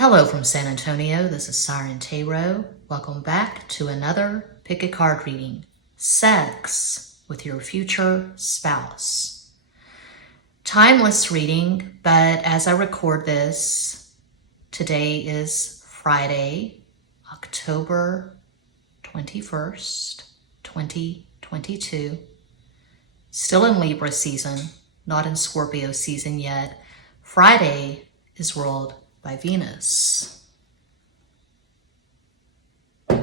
Hello from San Antonio, this is SIREN Tarot. Welcome back to another pick a card reading. Sex with your future spouse. Timeless reading, but as I record this, today is Friday, October 21st, 2022. Still in Libra season, not in Scorpio season yet. Friday is ruled by Venus. And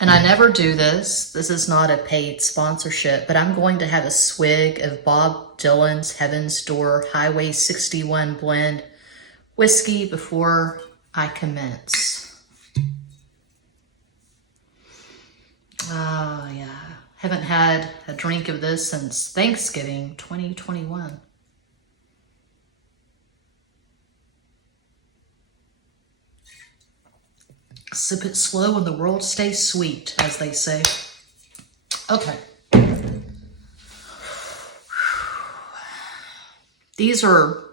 I never do this. This is not a paid sponsorship, but I'm going to have a swig of Bob Dylan's Heaven's Door Highway 61 blend whiskey before I commence. Oh yeah, haven't had a drink of this since Thanksgiving 2021. Sip it slow and the world stays sweet, as they say. Okay. These are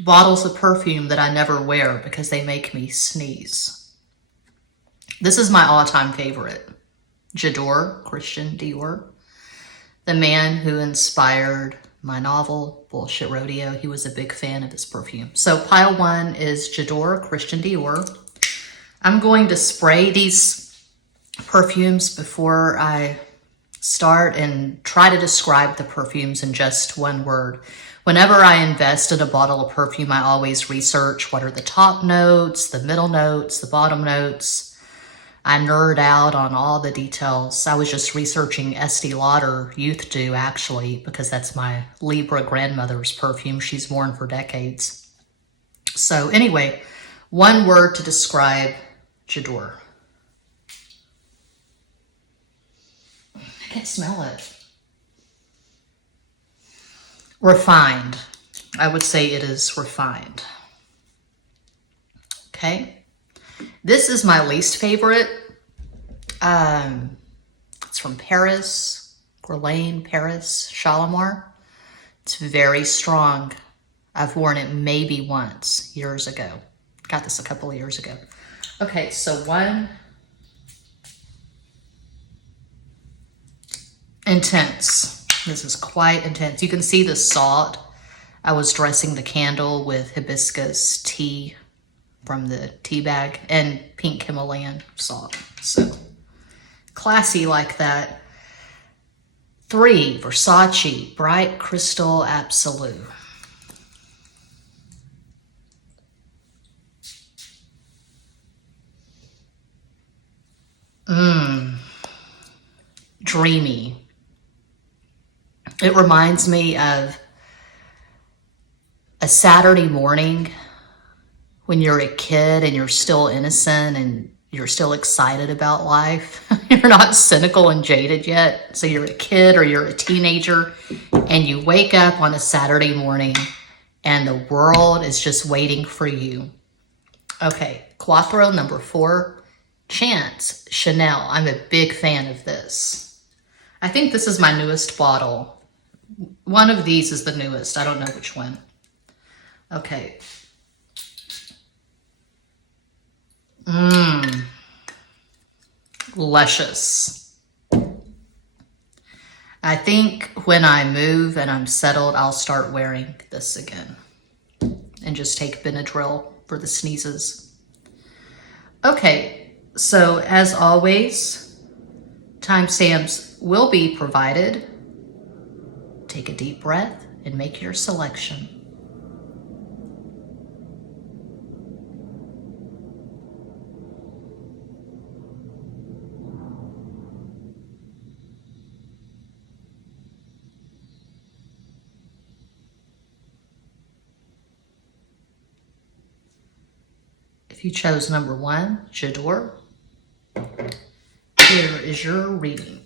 bottles of perfume that I never wear because they make me sneeze. This is my all-time favorite. J'adore, Christian Dior. The man who inspired my novel, Bullshit Rodeo, he was a big fan of this perfume. So pile one is J'adore, Christian Dior. I'm going to spray these perfumes before I start and try to describe the perfumes in just one word. Whenever I invest in a bottle of perfume, I always research what are the top notes, the middle notes, the bottom notes. I nerd out on all the details. I was just researching Estee Lauder Youth Dew, actually, because that's my Libra grandmother's perfume. She's worn for decades. So anyway, one word to describe J'adore. I can't smell it. Refined. I would say it is refined. Okay. This is my least favorite. It's from Paris, Guerlain, Paris, Shalimar. It's very strong. I've worn it maybe once years ago. Got this a couple of years ago. Okay, so one, intense. This is quite intense. You can see the salt. I was dressing the candle with hibiscus tea from the tea bag and pink Himalayan salt. So classy like that. 3, Versace, Bright Crystal Absolute. Dreamy. It reminds me of a Saturday morning when you're a kid and you're still innocent and you're still excited about life. You're not cynical and jaded yet. So you're a kid or you're a teenager and you wake up on a Saturday morning and the world is just waiting for you. Okay, Quattro, number 4. Chance, Chanel. I'm a big fan of this. I think this is my newest bottle. One of these is the newest. I don't know which one. Okay. Luscious. I think when I move and I'm settled, I'll start wearing this again. And just take Benadryl for the sneezes. Okay. So, as always, timestamps will be provided. Take a deep breath and make your selection. If you chose number 1, J'adore, here is your reading.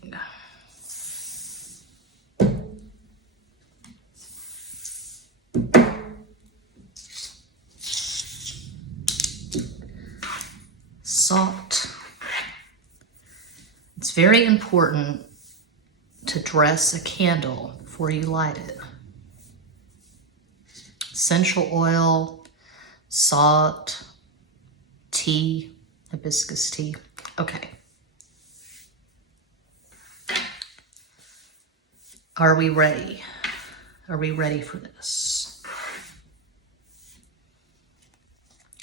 Salt. It's very important to dress a candle before you light it. Essential oil, salt, tea, hibiscus tea. Okay. Are we ready? Are we ready for this?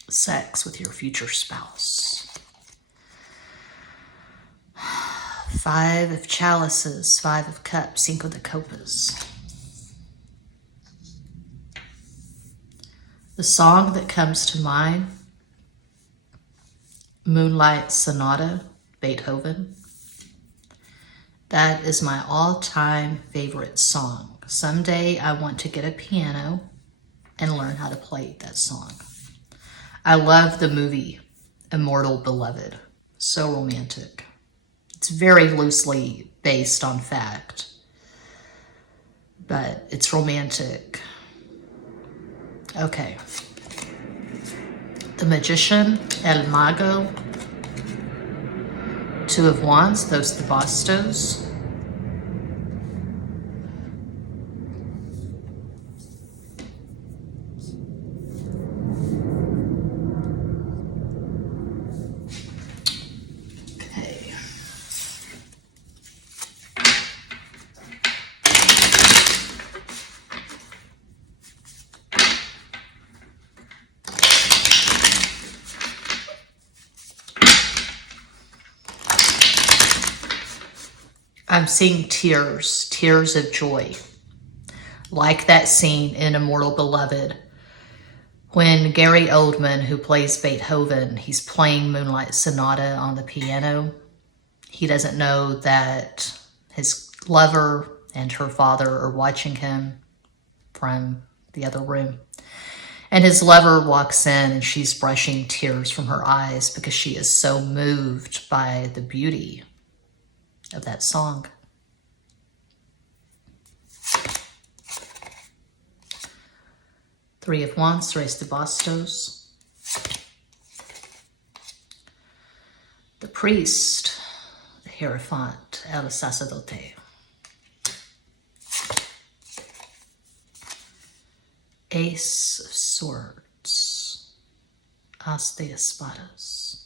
Sex with your future spouse. 5 of chalices, 5 of cups, cinco de copas. The song that comes to mind, Moonlight Sonata, Beethoven. That is my all-time favorite song. Someday I want to get a piano and learn how to play that song. I love the movie Immortal Beloved. So romantic. It's very loosely based on fact, but it's romantic. Okay. The Magician, El Mago, 2 of Wands, Dos de Bastos. I'm seeing tears, tears of joy. Like that scene in Immortal Beloved, when Gary Oldman, who plays Beethoven, he's playing Moonlight Sonata on the piano. He doesn't know that his lover and her father are watching him from the other room. And his lover walks in and she's brushing tears from her eyes because she is so moved by the beauty of that song. Three of Wands, Tres de Bastos. The Priest, the Hierophant, El Sacerdote. Ace of Swords, As de Espadas.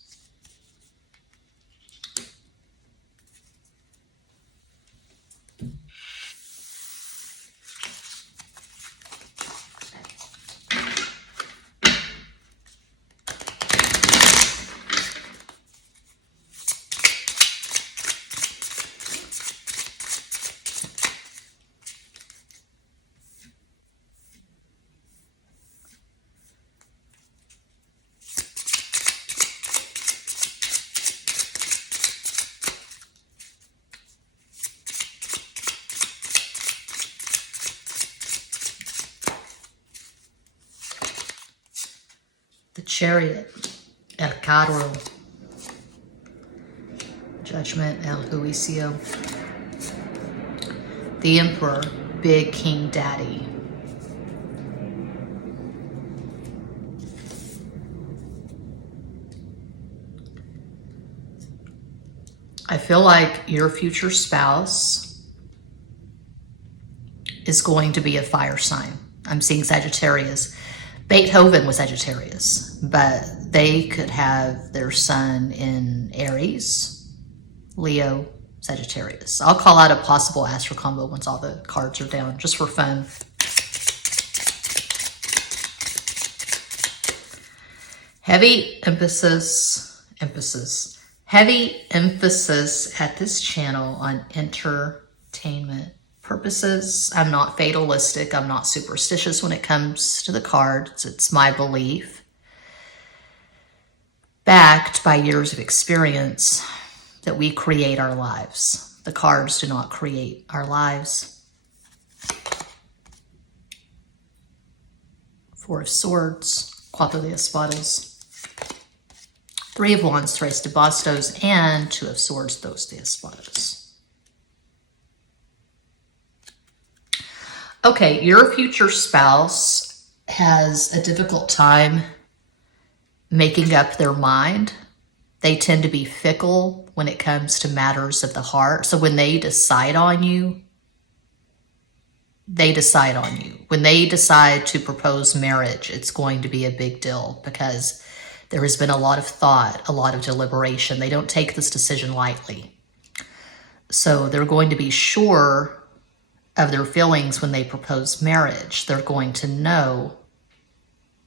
The Chariot, El Carro. Judgment, El Juicio. The Emperor, Big King Daddy. I feel like your future spouse is going to be a fire sign. I'm seeing Sagittarius. Beethoven was Sagittarius, but they could have their sun in Aries, Leo, Sagittarius. I'll call out a possible astro combo once all the cards are down, just for fun. Heavy heavy emphasis at this channel on entertainment purposes. I'm not fatalistic. I'm not superstitious when it comes to the cards. It's my belief, backed by years of experience, that we create our lives. The cards do not create our lives. 4 of Swords, Cuatro de Espadas. 3 of Wands, Tres de Bastos, and 2 of Swords, Dos de Espadas. Okay, your future spouse has a difficult time making up their mind. They tend to be fickle when it comes to matters of the heart. So when they decide on you, they decide on you. When they decide to propose marriage, it's going to be a big deal because there has been a lot of thought, a lot of deliberation. They don't take this decision lightly. So they're going to be sure of their feelings when they propose marriage. They're going to know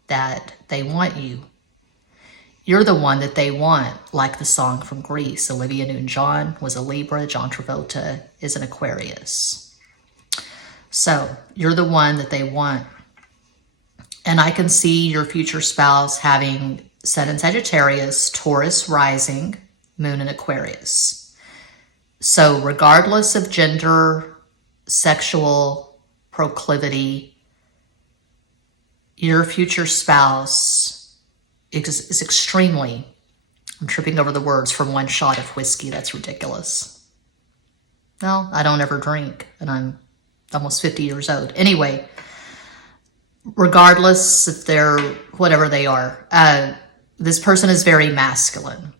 that they want you. You're the one that they want, like the song from Greece. Olivia Newton-John was a Libra. John Travolta is an Aquarius. So you're the one that they want. And I can see your future spouse having Sun in Sagittarius, Taurus rising, Moon in Aquarius. So regardless of gender, sexual proclivity, your future spouse is extremely, I'm tripping over the words from one shot of whiskey. That's ridiculous. No, I don't ever drink, and I'm almost 50 years old. Anyway, regardless if they're whatever they are, this person is very masculine,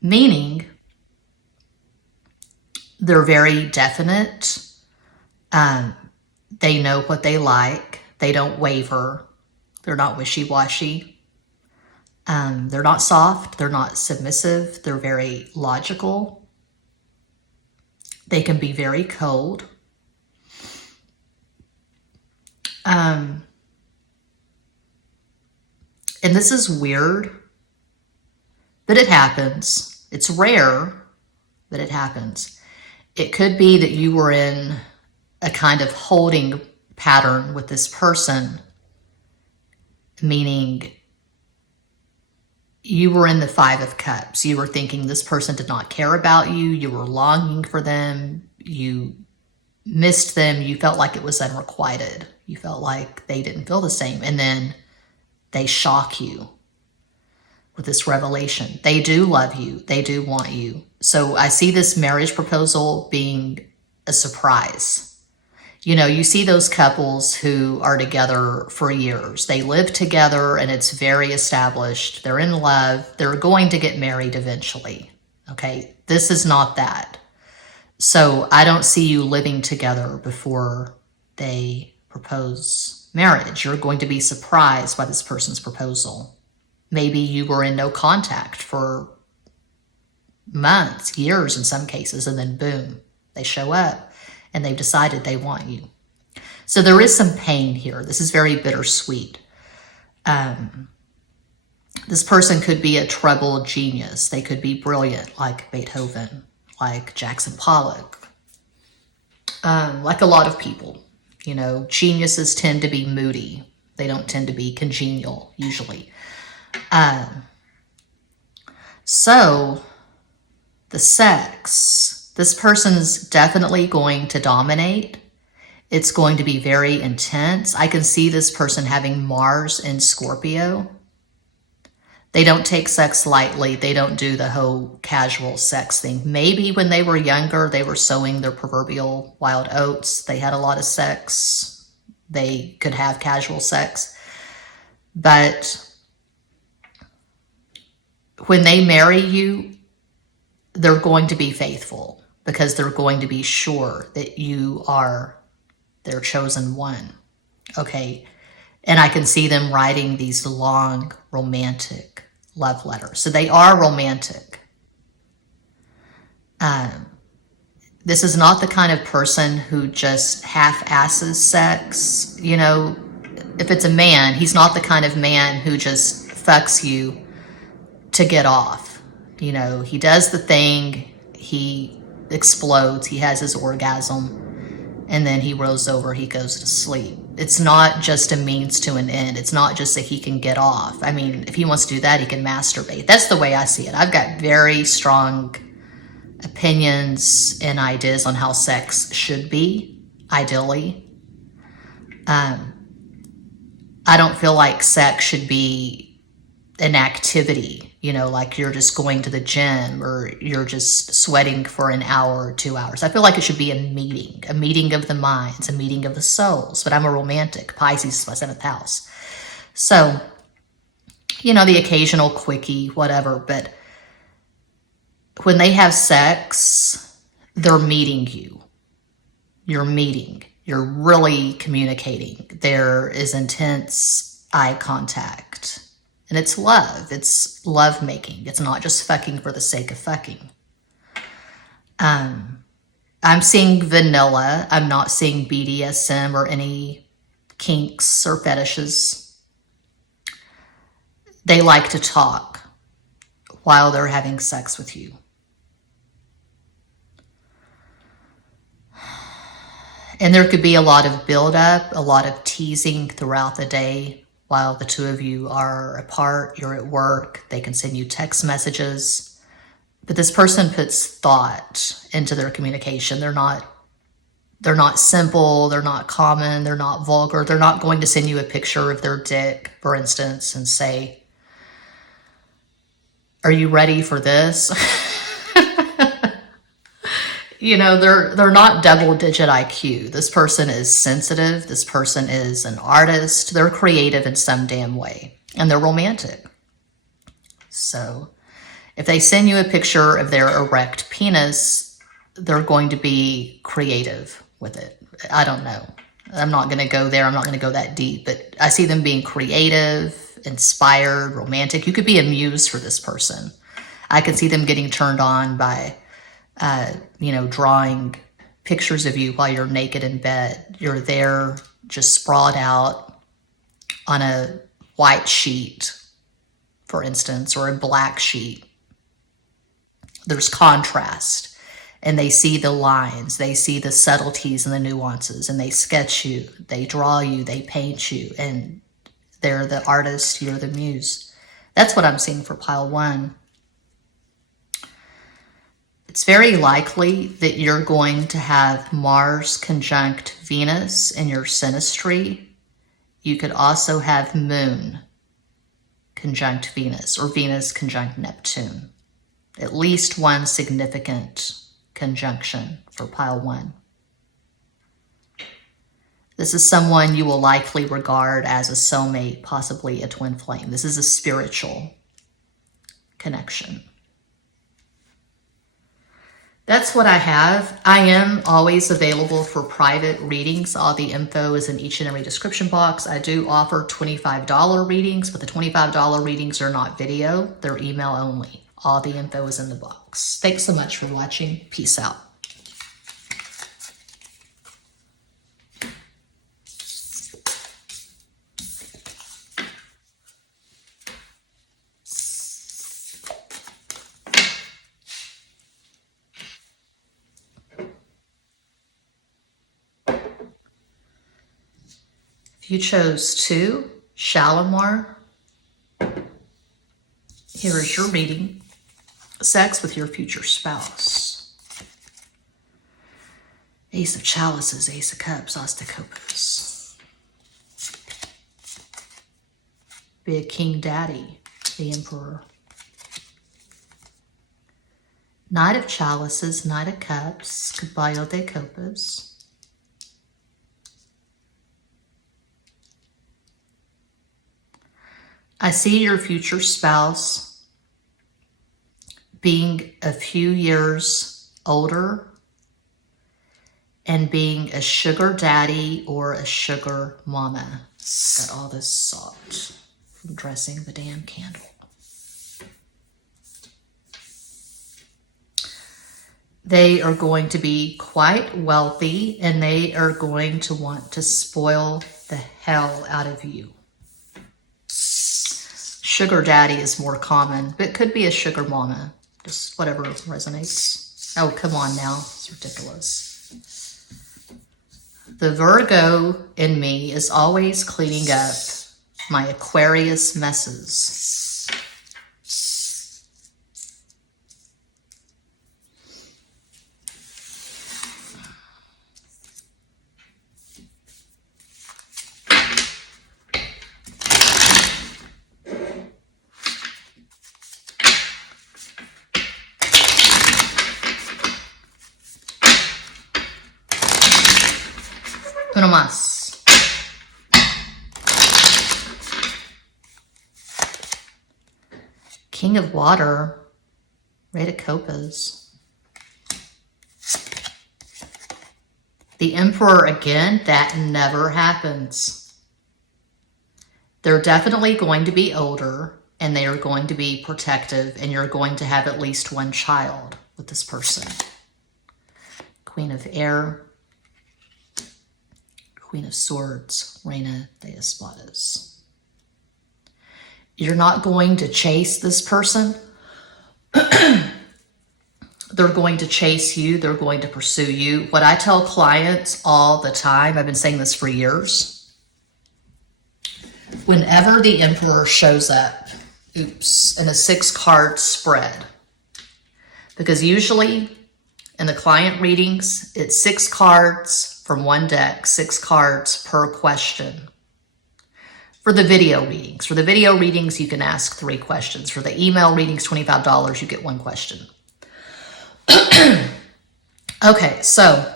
meaning they're very definite. They know what they like. They don't waver. They're not wishy-washy. They're not soft. They're not submissive. They're very logical. They can be very cold. And this is weird, but it happens. It's rare, but it happens. It could be that you were in a kind of holding pattern with this person, meaning you were in the Five of Cups. You were thinking this person did not care about you. You were longing for them. You missed them. You felt like it was unrequited. You felt like they didn't feel the same. And then they shock you with this revelation. They do love you. They do want you. So I see this marriage proposal being a surprise. You know, you see those couples who are together for years. They live together and it's very established. They're in love. They're going to get married eventually. Okay, this is not that. So I don't see you living together before they propose marriage. You're going to be surprised by this person's proposal. Maybe you were in no contact for months, years in some cases, and then boom, they show up and they've decided they want you. So there is some pain here. This is very bittersweet. This person could be a troubled genius. They could be brilliant like Beethoven, like Jackson Pollock, like a lot of people. You know, geniuses tend to be moody. They don't tend to be congenial, usually. So, the sex. This person's definitely going to dominate. It's going to be very intense. I can see this person having Mars in Scorpio. They don't take sex lightly. They don't do the whole casual sex thing. Maybe when they were younger, they were sowing their proverbial wild oats. They had a lot of sex. They could have casual sex. But when they marry you, they're going to be faithful because they're going to be sure that you are their chosen one. Okay. And I can see them writing these long, romantic love letters. So they are romantic. This is not the kind of person who just half-asses sex. You know, if it's a man, he's not the kind of man who just fucks you to get off. You know, he does the thing, he explodes, he has his orgasm, and then he rolls over, he goes to sleep. It's not just a means to an end. It's not just that he can get off. I mean, if he wants to do that, he can masturbate. That's the way I see it. I've got very strong opinions and ideas on how sex should be, ideally. I don't feel like sex should be an activity, you know, like you're just going to the gym or you're just sweating for an hour or 2 hours. I feel like it should be a meeting of the minds, a meeting of the souls. But I'm a romantic. Pisces is my 7th house. So, you know, the occasional quickie, whatever. But when they have sex, they're meeting you. You're meeting. You're really communicating. There is intense eye contact. And it's love. It's love making. It's not just fucking for the sake of fucking. I'm seeing vanilla. I'm not seeing BDSM or any kinks or fetishes. They like to talk while they're having sex with you. And there could be a lot of buildup, a lot of teasing throughout the day while the two of you are apart, you're at work, they can send you text messages. But this person puts thought into their communication. They're not simple, they're not common, they're not vulgar. They're not going to send you a picture of their dick, for instance, and say, "Are you ready for this?" You know, they're not double-digit IQ. This person is sensitive. This person is an artist. They're creative in some damn way. And they're romantic. So if they send you a picture of their erect penis, they're going to be creative with it. I don't know. I'm not going to go there. I'm not going to go that deep. But I see them being creative, inspired, romantic. You could be a muse for this person. I could see them getting turned on by drawing pictures of you while you're naked in bed. You're there just sprawled out on a white sheet, for instance, or a black sheet. There's contrast, and they see the lines, they see the subtleties and the nuances, and they sketch you, they draw you, they paint you, and they're the artist, you're the muse. That's what I'm seeing for pile one. It's very likely that you're going to have Mars conjunct Venus in your synastry. You could also have Moon conjunct Venus or Venus conjunct Neptune. At least one significant conjunction for pile one. This is someone you will likely regard as a soulmate, possibly a twin flame. This is a spiritual connection. That's what I have. I am always available for private readings. All the info is in each and every description box. I do offer $25 readings, but the $25 readings are not video. They're email only. All the info is in the box. Thanks so much for watching. Peace out. You chose 2, Shalimar. Here is your reading. Sex with your future spouse. Ace of Chalices, Ace of Cups, As de Copas. Big King Daddy, the Emperor. Knight of Chalices, Knight of Cups, Caballo de Copas. I see your future spouse being a few years older and being a sugar daddy or a sugar mama. Got all this salt from dressing the damn candle. They are going to be quite wealthy and they are going to want to spoil the hell out of you. Sugar daddy is more common, but it could be a sugar mama. Just whatever resonates. Oh, come on now. It's ridiculous. The Virgo in me is always cleaning up my Aquarius messes. Uno más. King of Water, Rey de Copas. The Emperor, again, that never happens. They're definitely going to be older, and they are going to be protective, and you're going to have at least one child with this person. Queen of Air, Queen of Swords, Reina de Espadas. You're not going to chase this person. They're going to chase you. They're going to pursue you. What I tell clients all the time, I've been saying this for years. Whenever the Emperor shows up, in a 6-card spread, because usually in the client readings, it's 6 cards from one deck, 6 cards per question. For the video readings, you can ask 3 questions. For the email readings, $25, you get 1 question. Okay, so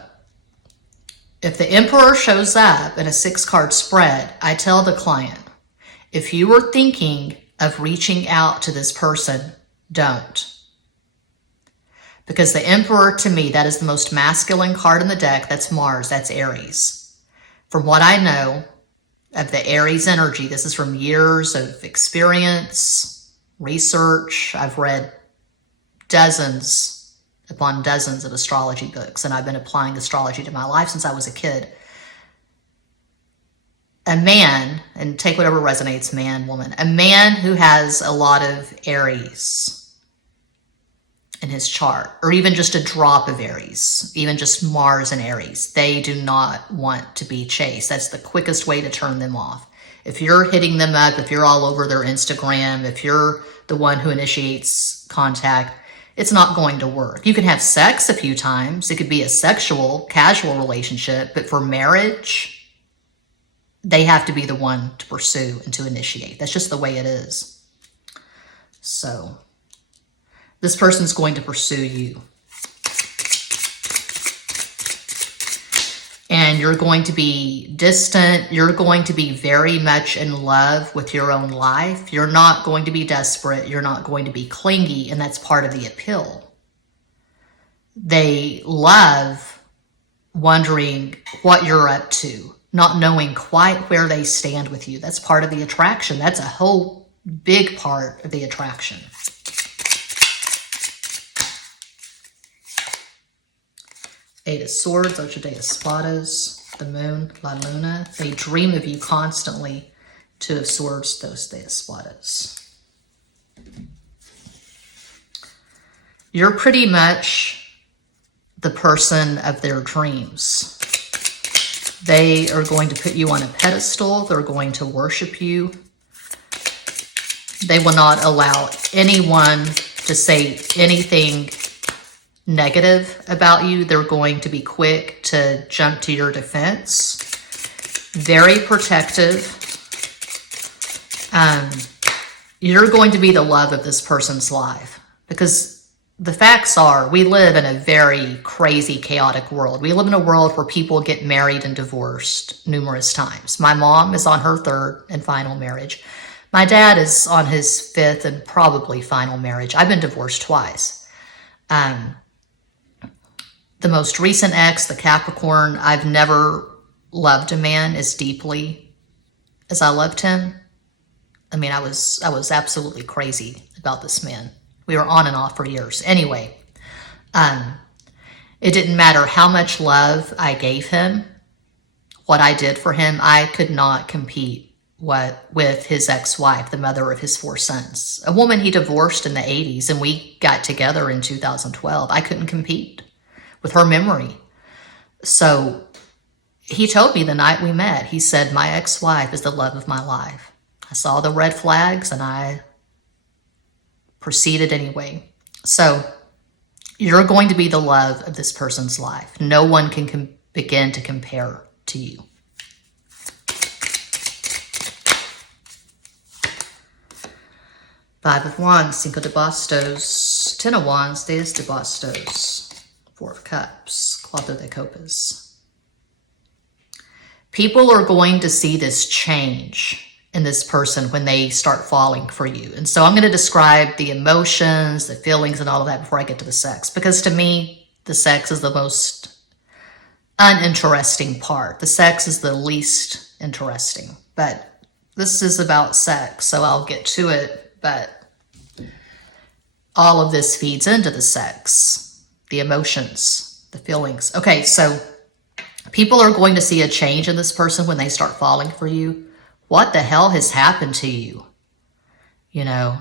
if the Emperor shows up in a 6-card spread, I tell the client, if you were thinking of reaching out to this person, don't. Because the Emperor, to me, that is the most masculine card in the deck. That's Mars, that's Aries. From what I know of the Aries energy, this is from years of experience, research. I've read dozens upon dozens of astrology books, and I've been applying astrology to my life since I was a kid. A man, and take whatever resonates, man, woman, a man who has a lot of Aries in his chart, or even just a drop of Aries, even just Mars and Aries, they do not want to be chased. That's the quickest way to turn them off. If you're hitting them up, if you're all over their Instagram, if you're the one who initiates contact, it's not going to work. You can have sex a few times. It could be a sexual, casual relationship, but for marriage, they have to be the one to pursue and to initiate. That's just the way it is. So this person's going to pursue you. And you're going to be distant. You're going to be very much in love with your own life. You're not going to be desperate. You're not going to be clingy. And that's part of the appeal. They love wondering what you're up to, not knowing quite where they stand with you. That's part of the attraction. That's a whole big part of the attraction. Eight of Swords, Ocho de Espadas, the Moon, La Luna. They dream of you constantly. 2 of Swords, Dos de Espadas. You're pretty much the person of their dreams. They are going to put you on a pedestal. They're going to worship you. They will not allow anyone to say anything negative about you. They're going to be quick to jump to your defense. Very protective. You're going to be the love of this person's life, because the facts are we live in a very crazy, chaotic world. We live in a world where people get married and divorced numerous times. My mom is on her 3rd and final marriage. My dad is on his 5th and probably final marriage. I've been divorced twice. The most recent ex, the Capricorn, I've never loved a man as deeply as I loved him. I mean, I was absolutely crazy about this man. We were on and off for years. Anyway, it didn't matter how much love I gave him, what I did for him. I could not compete with his ex-wife, the mother of his 4 sons, a woman he divorced in the 80s, and we got together in 2012. I couldn't compete with her memory. So he told me the night we met, he said, my ex-wife is the love of my life. I saw the red flags and I proceeded anyway. So you're going to be the love of this person's life. No one can begin to compare to you. Five of Wands, Cinco de Bastos, 10 of Wands, 10 de Bastos. 4 of Cups, Cuatro de Copas. People are going to see this change in this person when they start falling for you. And so I'm going to describe the emotions, the feelings, and all of that before I get to the sex. Because to me, the sex is the most uninteresting part. The sex is the least interesting, but this is about sex, so I'll get to it. But all of this feeds into the sex, the emotions, the feelings. Okay, so people are going to see a change in this person when they start falling for you. What the hell has happened to you? You know,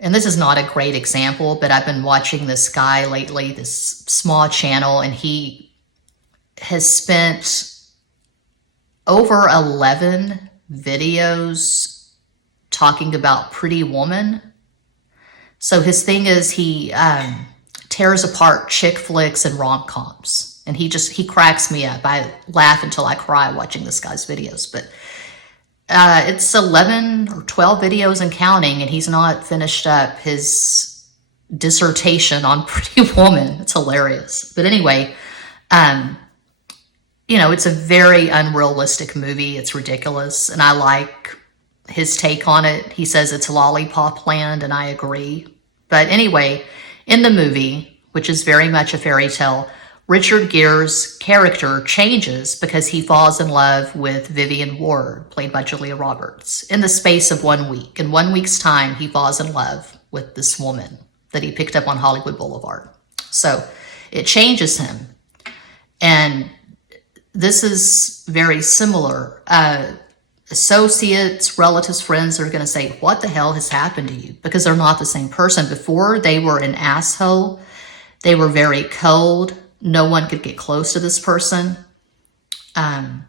and this is not a great example, but I've been watching this guy lately, this small channel, and he has spent over 11 videos talking about Pretty Woman. So his thing is he tears apart chick flicks and rom-coms. And he cracks me up. I laugh until I cry watching this guy's videos. But it's 11 or 12 videos and counting, and he's not finished up his dissertation on Pretty Woman. It's hilarious. But anyway, you know, it's a very unrealistic movie. It's ridiculous. And I like his take on it. He says it's lollipop land, and I agree. But anyway, in the movie, which is very much a fairy tale, Richard Gere's character changes because he falls in love with Vivian Ward, played by Julia Roberts, in the space of 1 week. In 1 week's time, he falls in love with this woman that he picked up on Hollywood Boulevard. So it changes him. And this is very similar. Associates, relatives, friends are going to say, what the hell has happened to you? Because they're not the same person. Before, they were an asshole. They were very cold. No one could get close to this person. In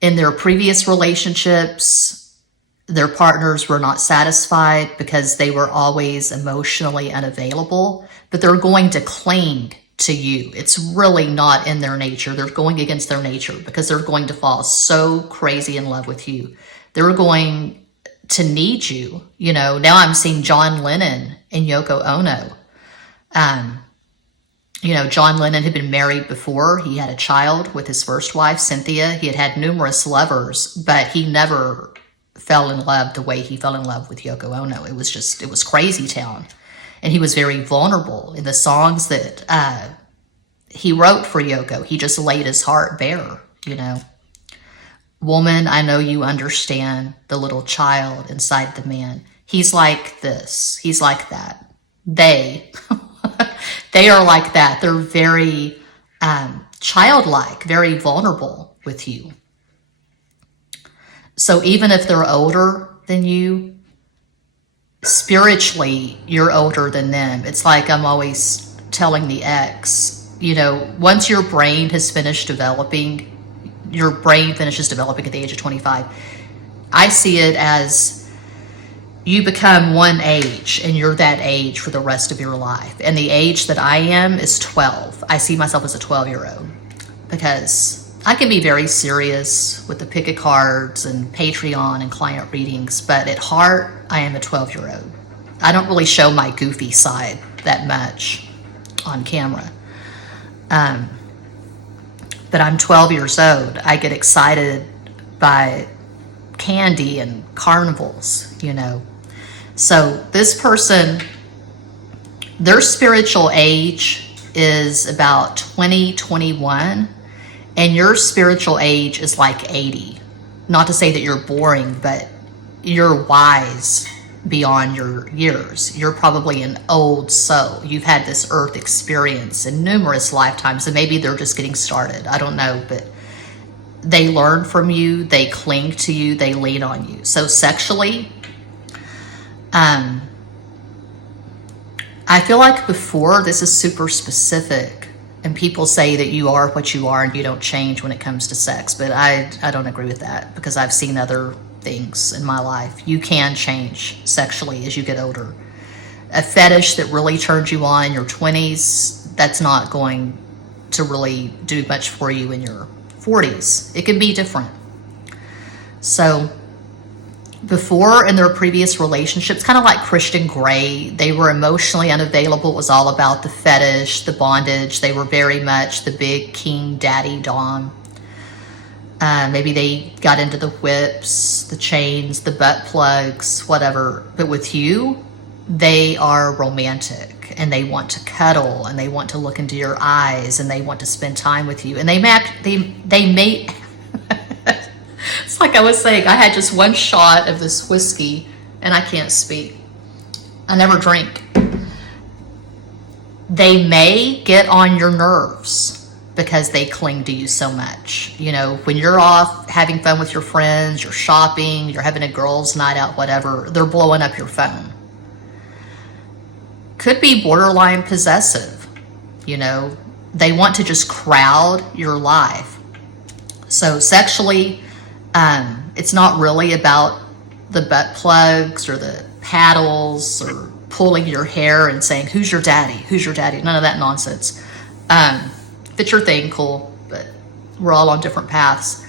their previous relationships, their partners were not satisfied because they were always emotionally unavailable, but they're going to cling to you. It's really not in their nature. They're going against their nature because they're going to fall so crazy in love with you. They're going to need you. You know, now I'm seeing John Lennon and Yoko Ono. You know, John Lennon had been married before. He had a child with his first wife, Cynthia. He had had numerous lovers, but he never fell in love the way he fell in love with Yoko Ono. It was crazy town. And he was very vulnerable in the songs that he wrote for Yoko. He just laid his heart bare, you know. Woman, I know you understand the little child inside the man. He's like this. He's like that. They are like that. They're very childlike, very vulnerable with you. So even if they're older than you, spiritually, you're older than them. It's like I'm always telling the ex, you know, once your brain has finished developing, your brain finishes developing at the age of 25. I see it as you become one age and you're that age for the rest of your life. And the age that I am is 12. I see myself as a 12-year-old because I can be very serious with the pick of cards and Patreon and client readings, but at heart, I am a 12-year-old. I don't really show my goofy side that much on camera. But I'm 12 years old. I get excited by candy and carnivals, you know. So this person, their spiritual age is about 20, 21, and your spiritual age is like 80. Not to say that you're boring, but you're wise beyond your years. You're probably an old soul. You've had this earth experience in numerous lifetimes, and maybe they're just getting started. I don't know, but they learn from you, they cling to you, they lean on you. So sexually, I feel like before, this is super specific, and people say that you are what you are and you don't change when it comes to sex, but I don't agree with that because I've seen other things in my life. You can change sexually as you get older. A fetish that really turns you on in your 20s, that's not going to really do much for you in your 40s. It can be different. So before, in their previous relationships, kind of like Christian Grey, they were emotionally unavailable. It was all about the fetish, the bondage. They were very much the big king, daddy, dom. Maybe they got into the whips, the chains, the butt plugs, whatever. But with you, they are romantic. and they want to cuddle and they want to look into your eyes and they want to spend time with you. And they may it's like I was saying, I had just one shot of this whiskey and I can't speak. I never drink. They may get on your nerves because they cling to you so much. You know, when you're off having fun with your friends, you're shopping, you're having a girls' night out, whatever, they're blowing up your phone. Could be borderline possessive. You know, they want to just crowd your life. So sexually, it's not really about the butt plugs or the paddles or pulling your hair and saying, who's your daddy? Who's your daddy? None of that nonsense. If it's your thing, cool, but we're all on different paths.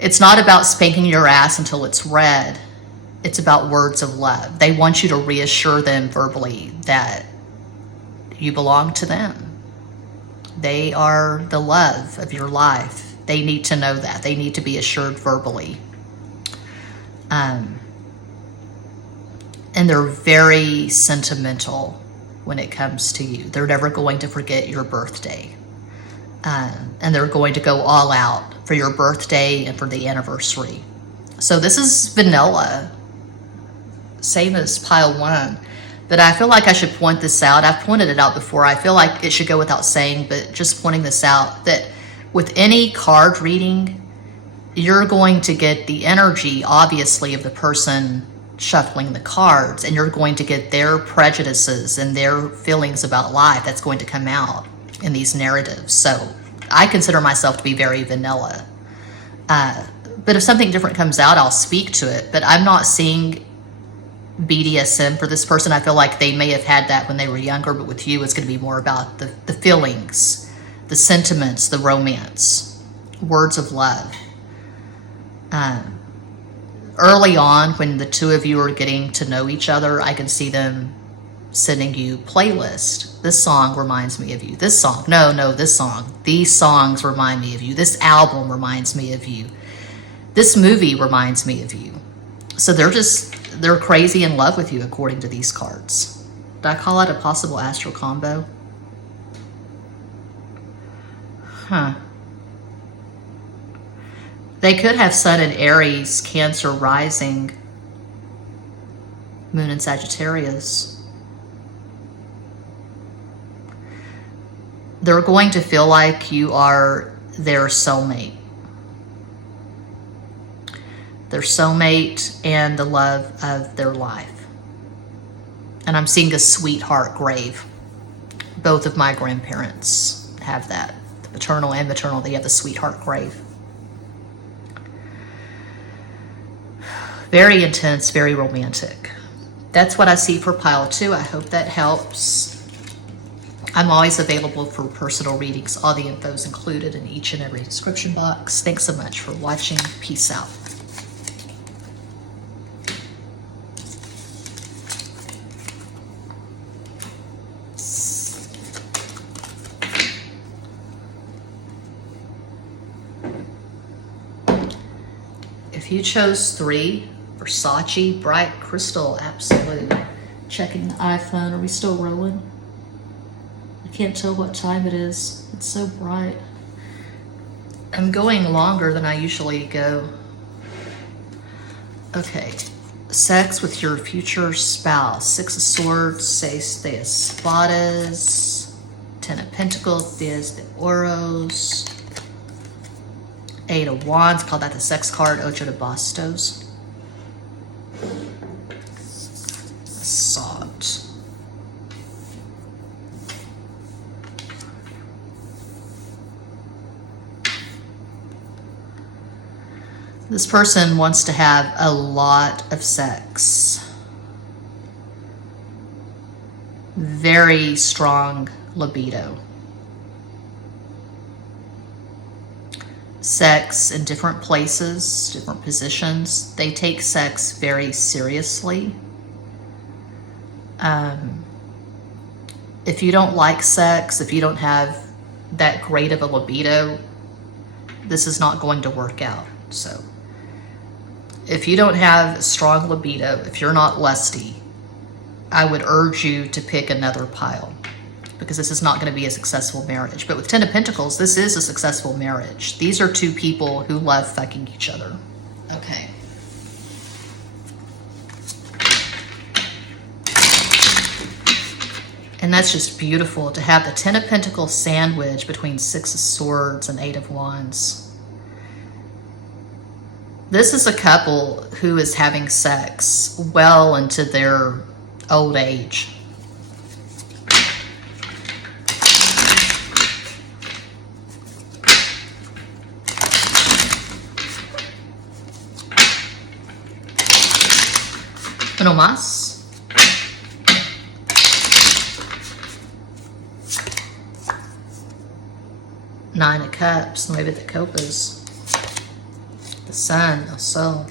It's not about spanking your ass until it's red. It's about words of love. They want you to reassure them verbally that you belong to them. They are the love of your life. They need to know that. They need to be assured verbally. And they're very sentimental when it comes to you. They're never going to forget your birthday. And they're going to go all out for your birthday and for the anniversary. So this is vanilla, same as pile 1. But I feel like I should point this out. I've pointed it out before. I feel like it should go without saying, but just pointing this out, that with any card reading, you're going to get the energy, obviously, of the person shuffling the cards, and you're going to get their prejudices and their feelings about life that's going to come out in these narratives. So I consider myself to be very vanilla. But if something different comes out, I'll speak to it. But I'm not seeing BDSM for this person. I feel like they may have had that when they were younger, but with you, it's going to be more about the feelings, the sentiments, the romance, words of love. Early on, when the two of you are getting to know each other, I can see them sending you playlist. This song reminds me of you. This song. No, this song. These songs remind me of you. This album reminds me of you. This movie reminds me of you. So they're crazy in love with you according to these cards. Did I call it a possible astral combo? Huh. They could have Sun in Aries, Cancer rising, Moon in Sagittarius. They're going to feel like you are their soulmate. Their soulmate and the love of their life. And I'm seeing a sweetheart grave. Both of my grandparents have that. The paternal and maternal, they have the sweetheart grave. Very intense, very romantic. That's what I see for pile 2. I hope that helps. I'm always available for personal readings. All the info is included in each and every description box. Thanks so much for watching. Peace out. If you chose 3, Versace, bright crystal, absolute. Checking the iPhone. Are we still rolling? I can't tell what time it is. It's so bright. I'm going longer than I usually go. Okay. Sex with your future spouse. 6 of Swords, 6 de Espadas, 10 of Pentacles, 10 de Oros, 8 of Wands, call that the sex card, Ocho de Bastos. Assault. This person wants to have a lot of sex. Very strong libido. Sex in different places, different positions. They take sex very seriously. If you don't like sex, if you don't have that great of a libido, this is not going to work out. So if you don't have strong libido, if you're not lusty, I would urge you to pick another pile, because this is not going to be a successful marriage. But with 10 of Pentacles, this is a successful marriage. These are two people who love fucking each other. Okay. And that's just beautiful to have the 10 of Pentacles sandwich between 6 of Swords and 8 of Wands. This is a couple who is having sex well into their old age. Uno más. Nine of Cups, Nueve de Copas. The Sun, El Sol.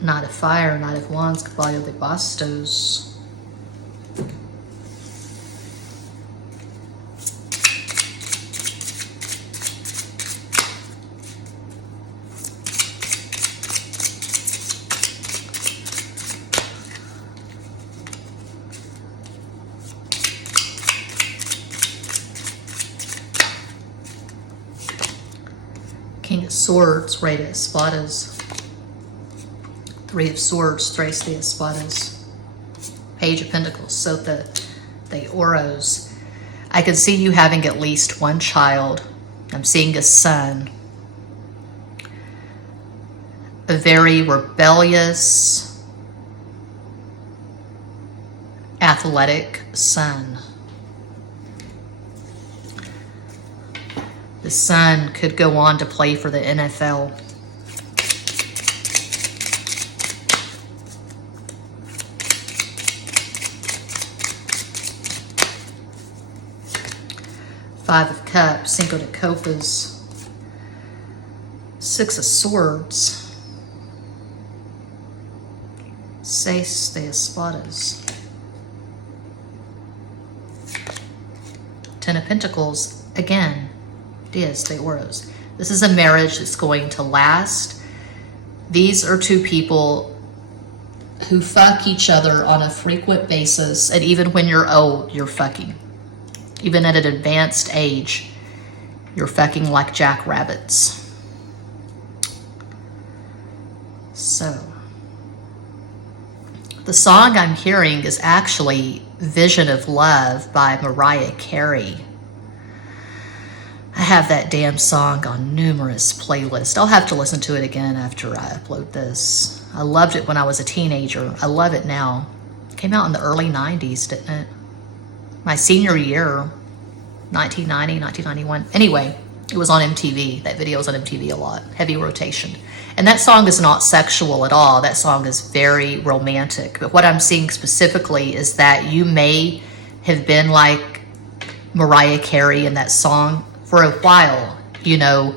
Knight of Fire, Knight of Wands, Caballo de Bastos. King of Swords, Rey de Espadas. Three of Swords, Tres de Espadas. Page of Pentacles, Sota de Oros. I could see you having at least one child. I'm seeing a son. A very rebellious, athletic son. The son could go on to play for the NFL. Five of Cups, Cinco de Copas, Six of Swords, Seis de Espadas, Ten of Pentacles, again, Diez de Oros. This is a marriage that's going to last. These are two people who fuck each other on a frequent basis, and even when you're old, you're fucking. Even at an advanced age, you're fucking like jackrabbits. So, the song I'm hearing is actually Vision of Love by Mariah Carey. I have that damn song on numerous playlists. I'll have to listen to it again after I upload this. I loved it when I was a teenager. I love it now. It came out in the early 90s, didn't it? My senior year, 1990, 1991. Anyway, it was on MTV. That video was on MTV a lot. Heavy rotation. And that song is not sexual at all. That song is very romantic. But what I'm seeing specifically is that you may have been like Mariah Carey in that song for a while, you know,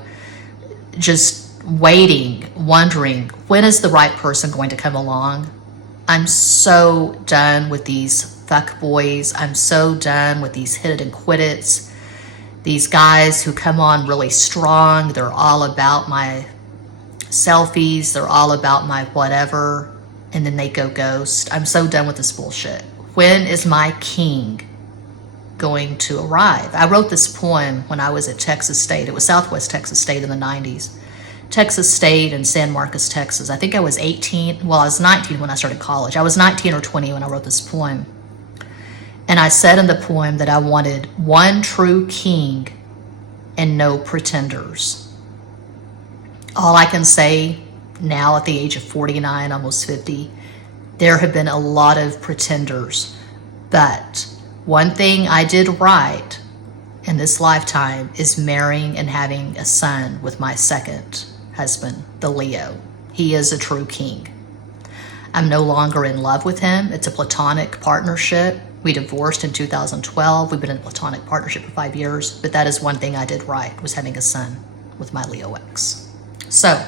just waiting, wondering, when is the right person going to come along? I'm so done with these fuck boys. I'm so done with these hit it and quit it's. These guys who come on really strong. They're all about my selfies. They're all about my whatever. And then they go ghost. I'm so done with this bullshit. When is my king going to arrive? I wrote this poem when I was at Texas State. It was Southwest Texas State in the 90s. Texas State in San Marcos, Texas. I think I was 18. Well, I was 19 when I started college. I was 19 or 20 when I wrote this poem. And I said in the poem that I wanted one true king and no pretenders. All I can say now at the age of 49, almost 50, there have been a lot of pretenders. But one thing I did right in this lifetime is marrying and having a son with my second husband, the Leo. He is a true king. I'm no longer in love with him. It's a platonic partnership. We divorced in 2012. We've been in a platonic partnership for 5 years, but that is one thing I did right, was having a son with my Leo ex. So,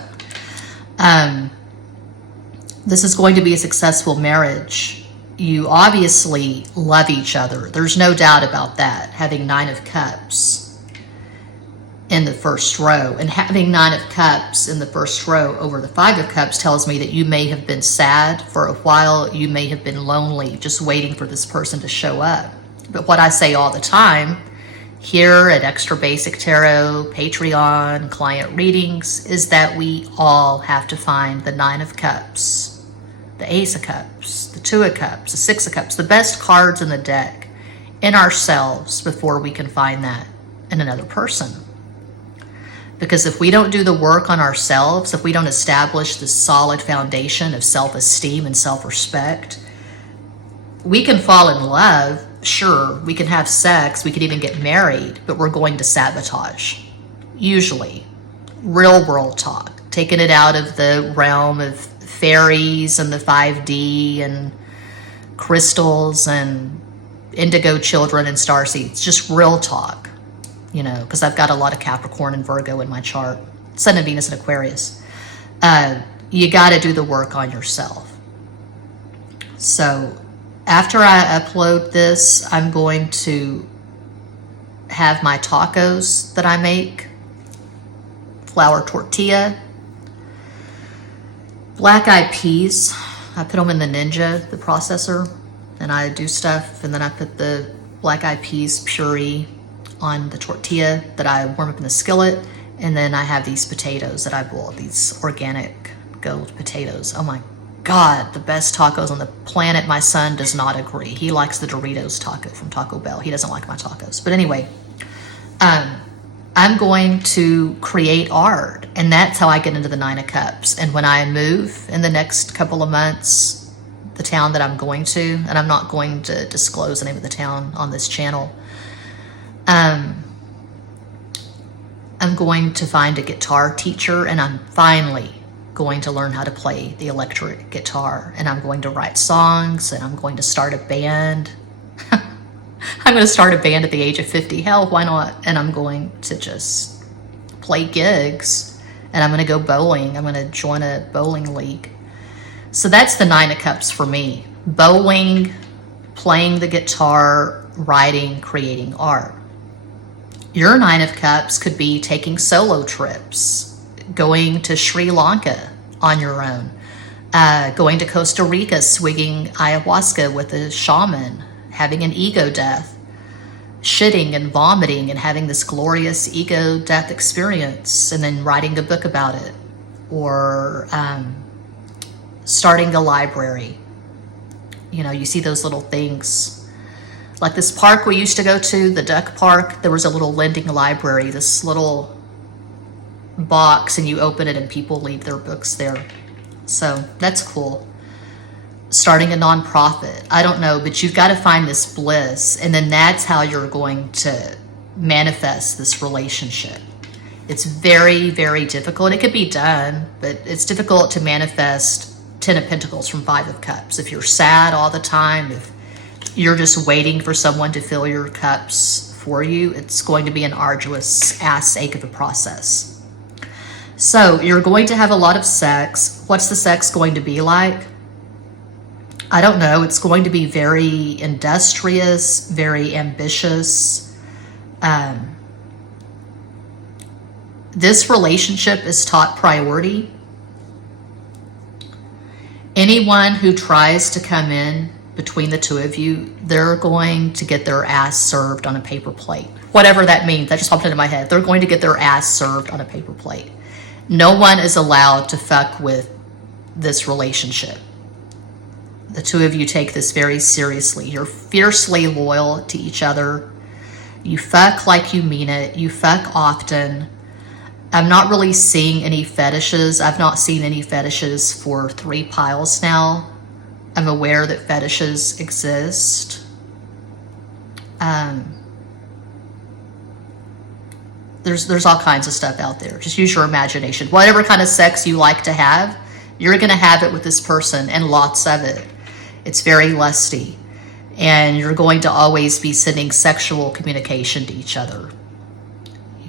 this is going to be a successful marriage. You obviously love each other. There's no doubt about that. Having Nine of Cups. in the first row. And having 9 of Cups in the first row over the 5 of Cups tells me that you may have been sad for a while. You may have been lonely, just waiting for this person to show up. But what I say all the time here at Extra Basic Tarot, Patreon, client readings, is that we all have to find the 9 of Cups, the Ace of Cups, the 2 of Cups, the 6 of Cups, the best cards in the deck in ourselves before we can find that in another person. Because if we don't do the work on ourselves, if we don't establish this solid foundation of self-esteem and self-respect, we can fall in love, sure, we can have sex, we could even get married, but we're going to sabotage. Usually. Real world talk. Taking it out of the realm of fairies and the 5D and crystals and indigo children and starseeds. Just real talk. You know, because I've got a lot of Capricorn and Virgo in my chart. Sun and Venus and Aquarius. You got to do the work on yourself. So after I upload this, I'm going to have my tacos that I make. Flour tortilla. Black eyed peas. I put them in the Ninja, the processor. And I do stuff. And then I put the black eyed peas puree on the tortilla that I warm up in the skillet. And then I have these potatoes that I boil, these organic gold potatoes. Oh my God, the best tacos on the planet. My son does not agree. He likes the Doritos taco from Taco Bell. He doesn't like my tacos. But anyway, I'm going to create art. And that's how I get into the 9 of Cups. And when I move in the next couple of months, the town that I'm going to, and I'm not going to disclose the name of the town on this channel, I'm going to find a guitar teacher, and I'm finally going to learn how to play the electric guitar, and I'm going to write songs, and I'm going to start a band. I'm going to start a band at the age of 50. Hell, why not? And I'm going to just play gigs, and I'm going to go bowling. I'm going to join a bowling league. So that's the 9 of Cups for me. Bowling, playing the guitar, writing, creating art. Your 9 of Cups could be taking solo trips, going to Sri Lanka on your own, going to Costa Rica, swigging ayahuasca with a shaman, having an ego death, shitting and vomiting and having this glorious ego death experience, and then writing a book about it, or starting a library. You know, you see those little things. Like this park we used to go to, the duck park, there was a little lending library, this little box, and you open it and people leave their books there. So that's cool. Starting a nonprofit, I don't know, but you've got to find this bliss, and then that's how you're going to manifest this relationship. It's very, very difficult. It could be done, but it's difficult to manifest 10 of Pentacles from 5 of Cups. If you're sad all the time, if you're just waiting for someone to fill your cups for you, it's going to be an arduous ass ache of a process. So you're going to have a lot of sex. What's the sex going to be like? I don't know. It's going to be very industrious, very ambitious. This relationship is top priority. Anyone who tries to come in between the two of you, they're going to get their ass served on a paper plate. Whatever that means, that just popped into my head. They're going to get their ass served on a paper plate. No one is allowed to fuck with this relationship. The two of you take this very seriously. You're fiercely loyal to each other. You fuck like you mean it. You fuck often. I'm not really seeing any fetishes. I've not seen any fetishes for 3 piles now. I'm aware that fetishes exist. There's all kinds of stuff out there. Just use your imagination. Whatever kind of sex you like to have, you're going to have it with this person, and lots of it. It's very lusty. And you're going to always be sending sexual communication to each other.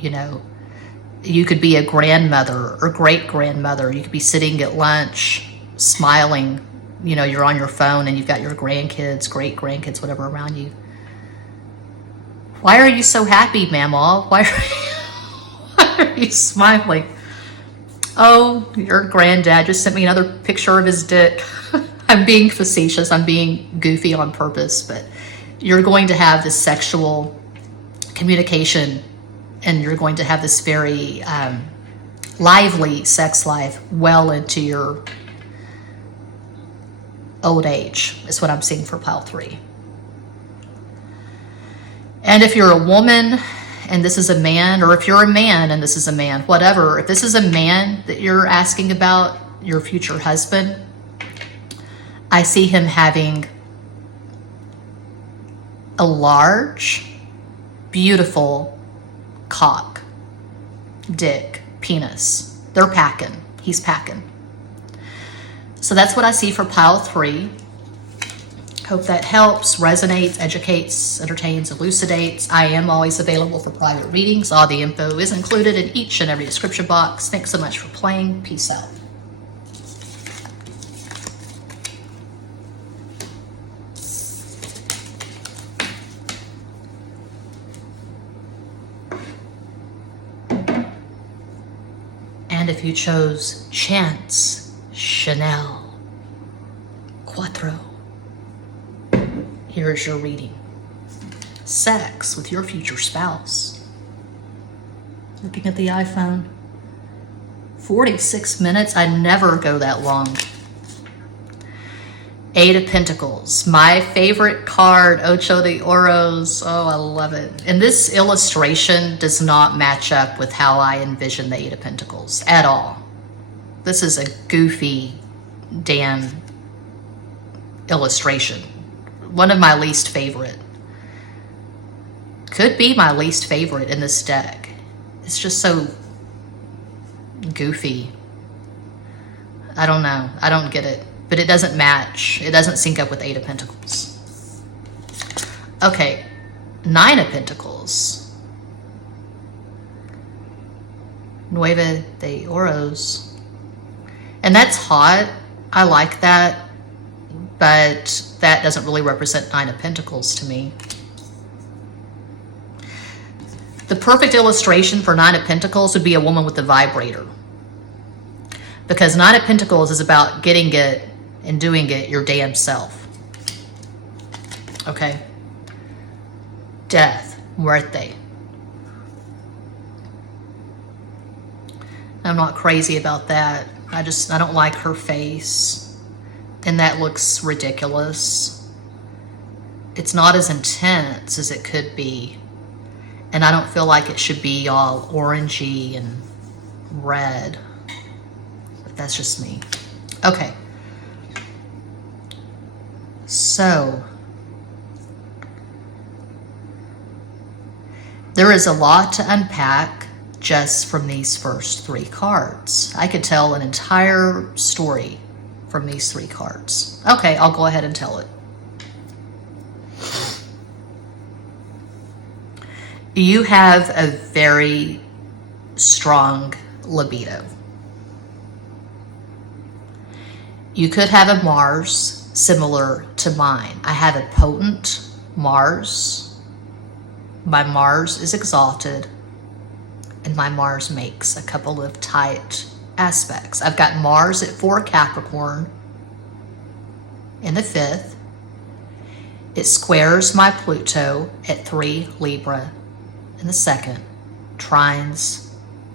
You know, you could be a grandmother or great-grandmother. You could be sitting at lunch, smiling. You know, you're on your phone and you've got your grandkids, great-grandkids, whatever around you. Why are you so happy, Mamaw? Why He's smiling. Oh, your granddad just sent me another picture of his dick. I'm being facetious. I'm being goofy on purpose, but you're going to have this sexual communication, and you're going to have this very lively sex life well into your old age, is what I'm seeing for pile 3. And if you're a woman and this is a man, or if you're a man and this is a man, whatever, if this is a man that you're asking about, your future husband, I see him having a large, beautiful cock, dick, penis. They're packing. He's packing. So that's what I see for pile 3. Hope that helps, resonates, educates, entertains, elucidates. I am always available for private readings. All the info is included in each and every description box. Thanks so much for playing. Peace out. And if you chose Chance, Chanel, Quattro, here's your reading. Sex with your future spouse. Looking at the iPhone. 46 minutes. I never go that long. 8 of Pentacles. My favorite card, Ocho de Oros. Oh, I love it. And this illustration does not match up with how I envision the 8 of Pentacles at all. This is a goofy, damn illustration. One of my least favorite. Could be my least favorite in this deck. It's just so goofy. I don't know. I don't get it. But it doesn't match. It doesn't sync up with 8 of Pentacles. Okay. 9 of Pentacles. Nueve de Oros. And that's hot. I like that. But that doesn't really represent 9 of Pentacles to me. The perfect illustration for 9 of Pentacles would be a woman with a vibrator. Because 9 of Pentacles is about getting it and doing it your damn self. Okay? Death, muerte. I'm not crazy about that. I don't like her face. And that looks ridiculous. It's not as intense as it could be. And I don't feel like it should be all orangey and red. But that's just me. Okay. So, there is a lot to unpack just from these first 3 cards. I could tell an entire story from these 3 cards. Okay, I'll go ahead and tell it. You have a very strong libido. You could have a Mars similar to mine. I have a potent Mars. My Mars is exalted, and my Mars makes a couple of tight aspects. I've got Mars at 4 Capricorn in the 5th. It squares my Pluto at 3 Libra in the 2nd. Trines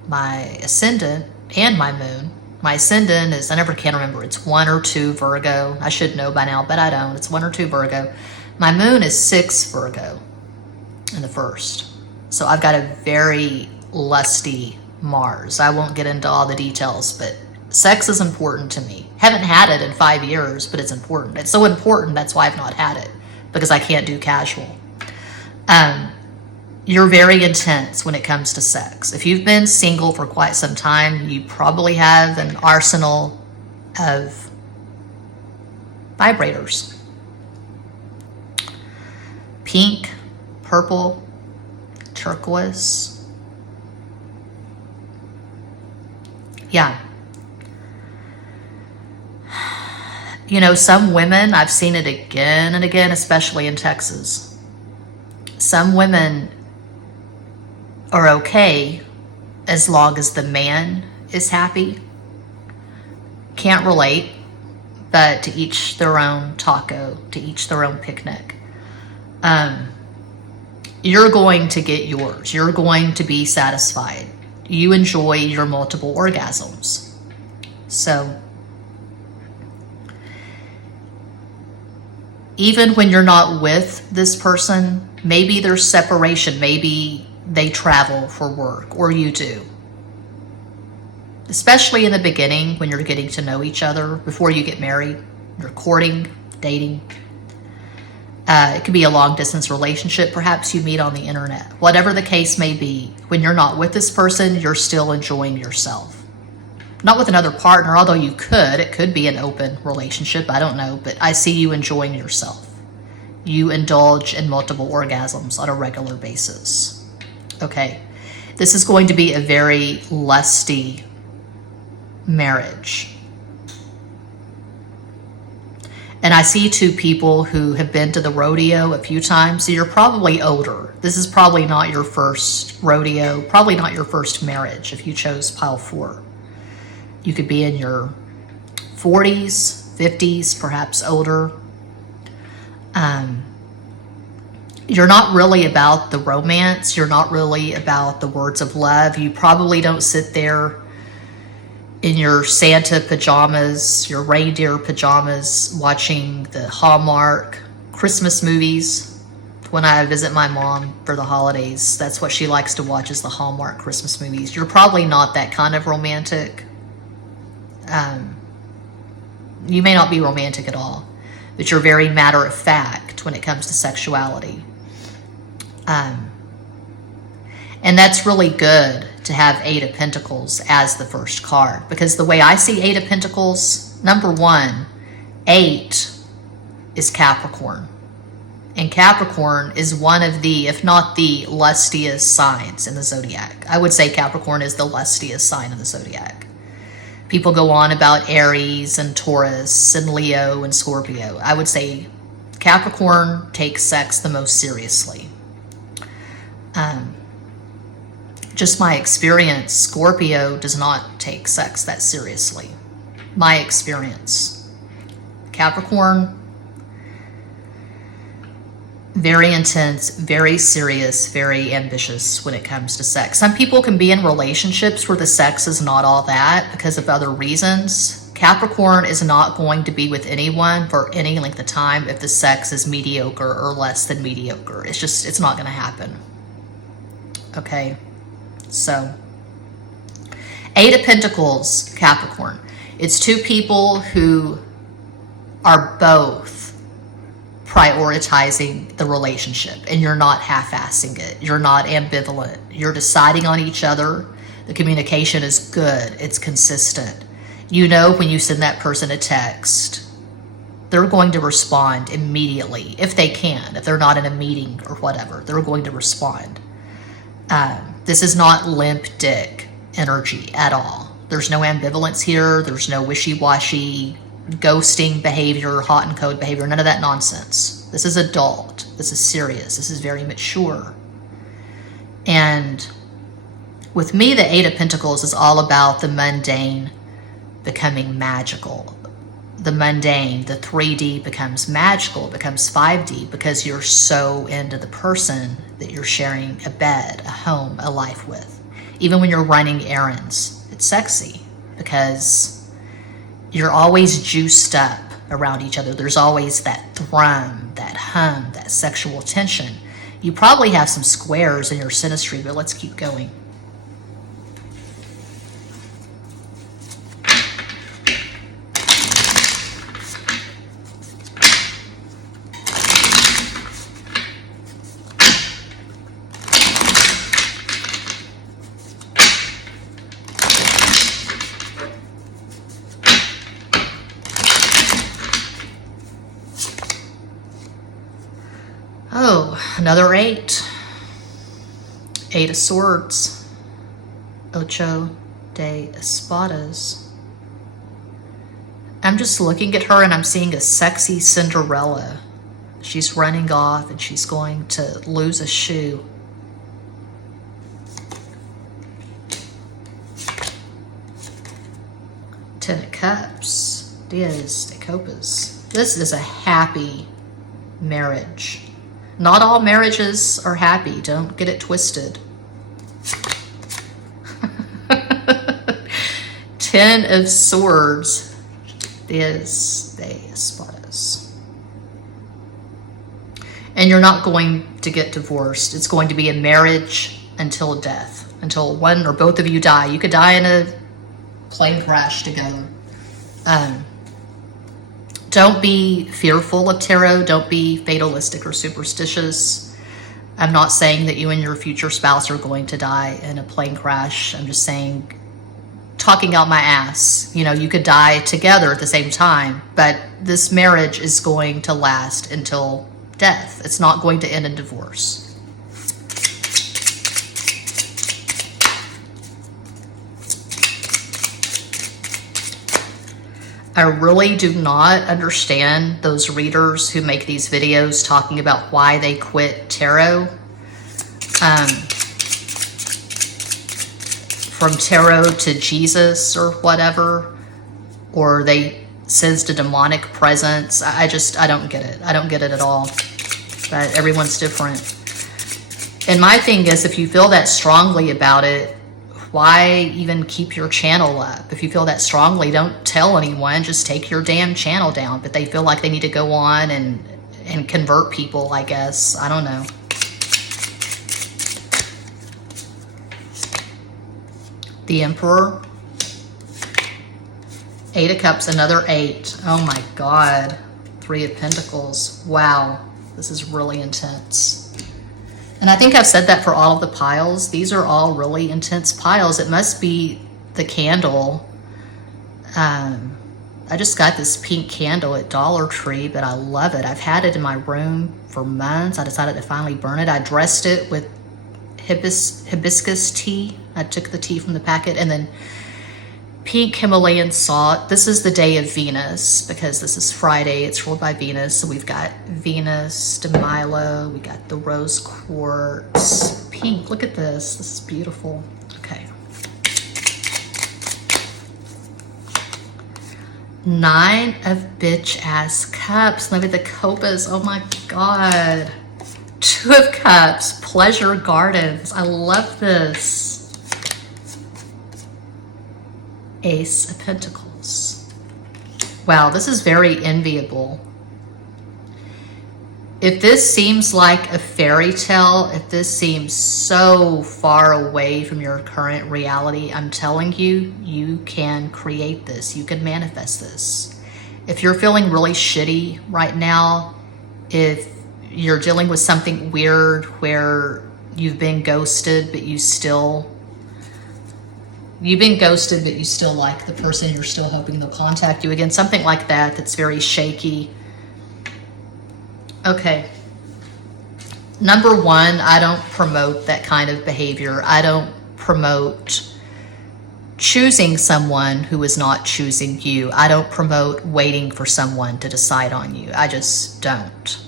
my ascendant and my moon. My ascendant is, I never can remember, it's 1 or 2 Virgo. I should know by now, but I don't. It's 1 or 2 Virgo. My moon is 6 Virgo in the 1st. So I've got a very lusty Mars. I won't get into all the details, but sex is important to me. Haven't had it in 5 years, but it's important. It's so important, that's why I've not had it, because I can't do casual. You're very intense when it comes to sex. If you've been single for quite some time, you probably have an arsenal of vibrators. Pink, purple, turquoise. Yeah. You know, some women, I've seen it again and again, especially in Texas. Some women are okay as long as the man is happy. Can't relate, but to each their own taco, to each their own picnic. You're going to get yours. You're going to be satisfied. You enjoy your multiple orgasms. So even when you're not with this person, maybe there's separation, maybe they travel for work, or you do. Especially in the beginning when you're getting to know each other, before you get married, you're courting, dating. It could be a long distance relationship. Perhaps you meet on the internet. Whatever the case may be, when you're not with this person, you're still enjoying yourself. Not with another partner, although you could. It could be an open relationship. I don't know, but I see you enjoying yourself. You indulge in multiple orgasms on a regular basis. Okay, this is going to be a very lusty marriage. And I see two people who have been to the rodeo a few times. So you're probably older. This is probably not your first rodeo, probably not your first marriage if you chose pile 4. You could be in your 40s, 50s, perhaps older. You're not really about the romance. You're not really about the words of love. You probably don't sit there in your Santa pajamas, your reindeer pajamas, watching the Hallmark Christmas movies. When I visit my mom for the holidays, that's what she likes to watch, is the Hallmark Christmas movies. You're probably not that kind of romantic. You may not be romantic at all, but you're very matter of fact when it comes to sexuality. And that's really good to have 8 of Pentacles as the first card, because the way I see 8 of Pentacles, number 1, 8 is Capricorn. And Capricorn is one of the, if not the lustiest signs in the zodiac. I would say Capricorn is the lustiest sign in the zodiac. People go on about Aries and Taurus and Leo and Scorpio. I would say Capricorn takes sex the most seriously. Just my experience, Scorpio does not take sex that seriously. My experience. Capricorn, very intense, very serious, very ambitious when it comes to sex. Some people can be in relationships where the sex is not all that because of other reasons. Capricorn is not going to be with anyone for any length of time if the sex is mediocre or less than mediocre. It's not going to happen. Okay? So, 8 of Pentacles, Capricorn. It's two people who are both prioritizing the relationship, and you're not half-assing it. You're not ambivalent. You're deciding on each other. The communication is good. It's consistent. You know when you send that person a text, they're going to respond immediately, if they can. If they're not in a meeting or whatever, they're going to respond. This is not limp dick energy at all. There's no ambivalence here. There's no wishy-washy, ghosting behavior, hot and cold behavior, none of that nonsense. This is adult. This is serious. This is very mature. And with me, the 8 of Pentacles is all about the mundane becoming magical. The mundane, the 3D becomes magical, becomes 5D because you're so into the person that you're sharing a bed, a home, a life with. Even when you're running errands, it's sexy because you're always juiced up around each other. There's always that thrum, that hum, that sexual tension. You probably have some squares in your synastry, but let's keep going. Oh, another 8. 8 of Swords. Ocho de Espadas. I'm just looking at her and I'm seeing a sexy Cinderella. She's running off and she's going to lose a shoe. Ten of Cups. Diez de Copas. This is a happy marriage. Not all marriages are happy. Don't get it twisted. Ten of Swords. Diez de Espadas. And you're not going to get divorced. It's going to be a marriage until death. Until one or both of you die. You could die in a plane crash together. Don't be fearful of tarot. Don't be fatalistic or superstitious. I'm not saying that you and your future spouse are going to die in a plane crash. I'm just saying, talking out my ass, you know, you could die together at the same time, but this marriage is going to last until death. It's not going to end in divorce. I really do not understand those readers who make these videos talking about why they quit tarot. From tarot to Jesus or whatever, or they sensed a demonic presence. I don't get it. I don't get it at all. But everyone's different. And my thing is, if you feel that strongly about it, why even keep your channel up? If you feel that strongly, don't tell anyone, just take your damn channel down. But they feel like they need to go on and convert people, I guess. I don't know. The Emperor. Eight of Cups, another 8. Oh my God. 3 of Pentacles. Wow. This is really intense. And I think I've said that for all of the piles. These are all really intense piles. It must be the candle. I just got this pink candle at Dollar Tree, but I love it. I've had it in my room for months. I decided to finally burn it. I dressed it with hibiscus tea. I took the tea from the packet, and then pink Himalayan salt. This is the day of Venus, because this is Friday. It's ruled by Venus. So we've got Venus de Milo. We got the rose quartz. Pink. Look at this. This is beautiful. Okay. 9 of bitch ass cups. Look at the copas. Oh my God. 2 of Cups. Pleasure Gardens. I love this. Ace of Pentacles. Wow, this is very enviable. If this seems like a fairy tale, if this seems so far away from your current reality, I'm telling you, you can create this. You can manifest this. If you're feeling really shitty right now, if you're dealing with something weird where you've been ghosted, but you still like the person, you're still hoping they'll contact you again, something like that that's very shaky. Okay. Number 1, I don't promote that kind of behavior. I don't promote choosing someone who is not choosing you. I don't promote waiting for someone to decide on you. I just don't.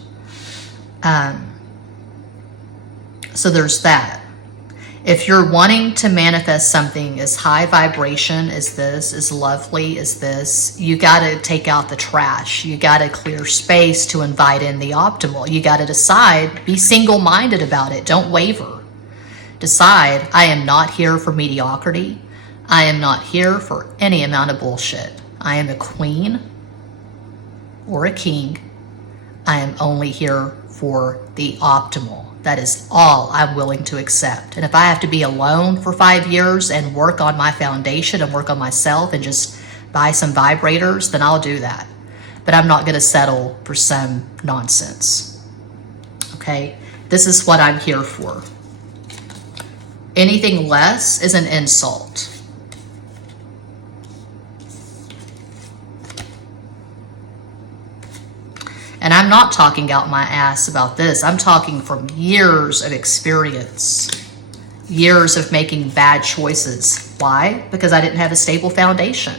So there's that. If you're wanting to manifest something as high vibration as this, as lovely as this, you got to take out the trash. You got to clear space to invite in the optimal. You got to decide, be single-minded about it. Don't waver. Decide, I am not here for mediocrity. I am not here for any amount of bullshit. I am a queen or a king. I am only here for the optimal. That is all I'm willing to accept. And if I have to be alone for 5 years and work on my foundation and work on myself and just buy some vibrators, then I'll do that. But I'm not going to settle for some nonsense. Okay? This is what I'm here for. Anything less is an insult. And I'm not talking out my ass about this. I'm talking from years of experience, years of making bad choices. Why? Because I didn't have a stable foundation.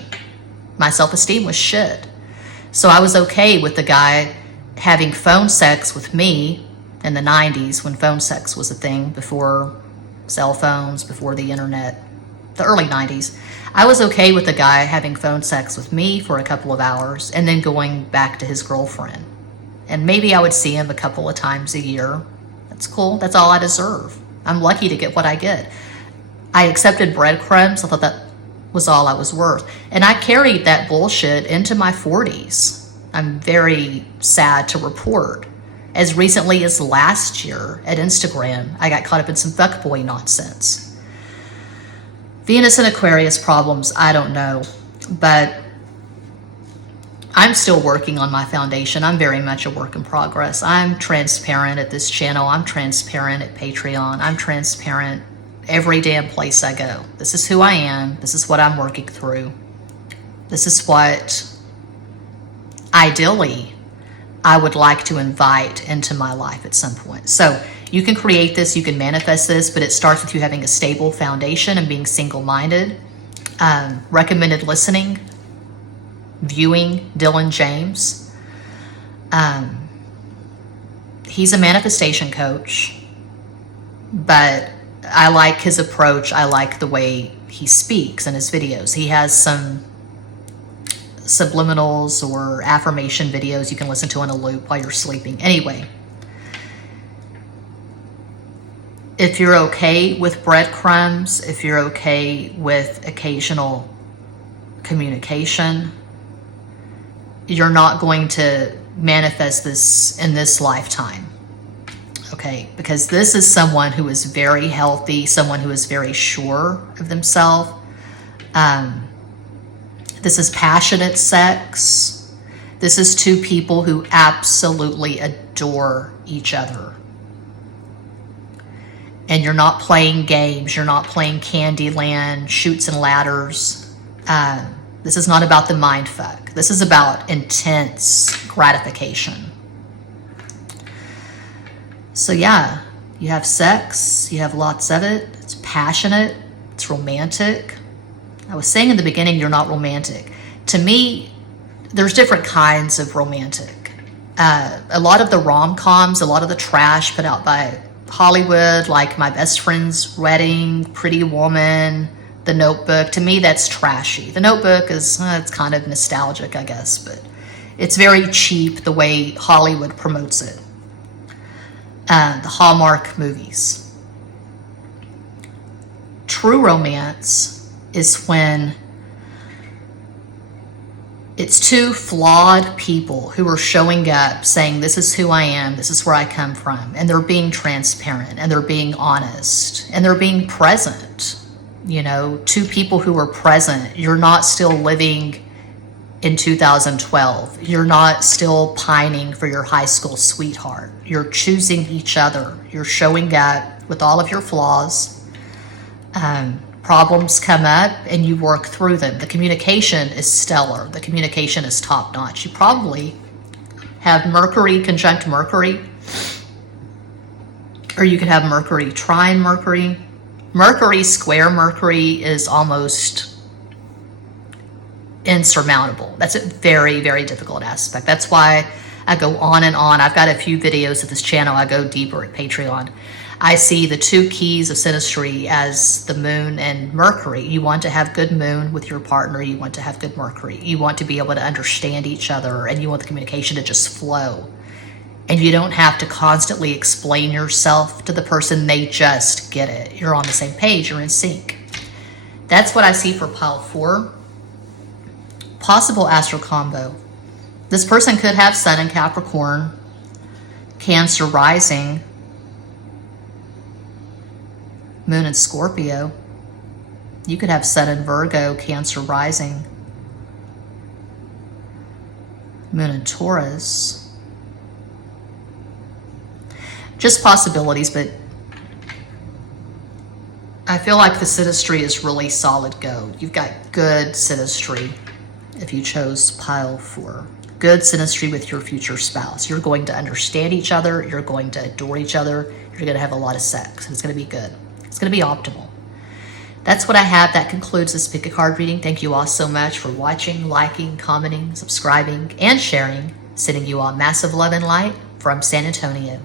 My self-esteem was shit. So I was okay with the guy having phone sex with me in the 90s, when phone sex was a thing, before cell phones, before the internet, the early 90s. I was okay with the guy having phone sex with me for a couple of hours and then going back to his girlfriend. And maybe I would see him a couple of times a year. That's cool. That's all I deserve. I'm lucky to get what I get. I accepted breadcrumbs. I thought that was all I was worth. And I carried that bullshit into my 40s. I'm very sad to report. As recently as last year at Instagram, I got caught up in some fuckboy nonsense. Venus and Aquarius problems, I don't know. But I'm still working on my foundation. I'm very much a work in progress. I'm transparent at this channel. I'm transparent at Patreon. I'm transparent every damn place I go. This is who I am. This is what I'm working through. This is what, ideally, I would like to invite into my life at some point. So you can create this, you can manifest this, but it starts with you having a stable foundation and being single-minded. Recommended listening. Viewing Dylan James. He's a manifestation coach, but I like his approach. I like the way he speaks in his videos. He has some subliminals or affirmation videos you can listen to in a loop while you're sleeping. Anyway, if you're okay with breadcrumbs, if you're okay with occasional communication, you're not going to manifest this in this lifetime, okay? Because this is someone who is very healthy, someone who is very sure of themselves. This is passionate sex. This is two people who absolutely adore each other. And you're not playing games. You're not playing Candyland, Chutes and Ladders. This is not about the mind fuck. This is about intense gratification. So yeah, you have sex, you have lots of it. It's passionate, it's romantic. I was saying in the beginning, you're not romantic. To me, there's different kinds of romantic. A lot of the rom-coms, a lot of the trash put out by Hollywood, like My Best Friend's Wedding, Pretty Woman, The Notebook, to me that's trashy. The Notebook is, it's kind of nostalgic, I guess, but it's very cheap the way Hollywood promotes it. The Hallmark movies. True romance is when it's two flawed people who are showing up saying, this is who I am, this is where I come from, and they're being transparent, and they're being honest, and they're being present. You know, two people who are present. You're not still living in 2012. You're not still pining for your high school sweetheart. You're choosing each other. You're showing up with all of your flaws. Problems come up and you work through them. The communication is stellar. The communication is top notch. You probably have Mercury conjunct Mercury, or you could have Mercury trine Mercury. Mercury square Mercury is almost insurmountable. That's a very, very difficult aspect. That's why I go on and on. I've got a few videos of this channel. I go deeper at Patreon. I see the two keys of synastry as the moon and Mercury. You want to have good moon with your partner. You want to have good Mercury. You want to be able to understand each other, and you want the communication to just flow. And you don't have to constantly explain yourself to the person. They just get it. You're on the same page. You're in sync. That's what I see for pile 4. Possible astral combo. This person could have Sun in Capricorn, Cancer rising, Moon in Scorpio. You could have Sun in Virgo, Cancer rising, Moon in Taurus. Just possibilities, but I feel like the synastry is really solid go. You've got good synastry if you chose pile 4. Good synastry with your future spouse. You're going to understand each other. You're going to adore each other. You're going to have a lot of sex. It's going to be good. It's going to be optimal. That's what I have. That concludes this pick a card reading. Thank you all so much for watching, liking, commenting, subscribing, and sharing. Sending you all massive love and light from San Antonio.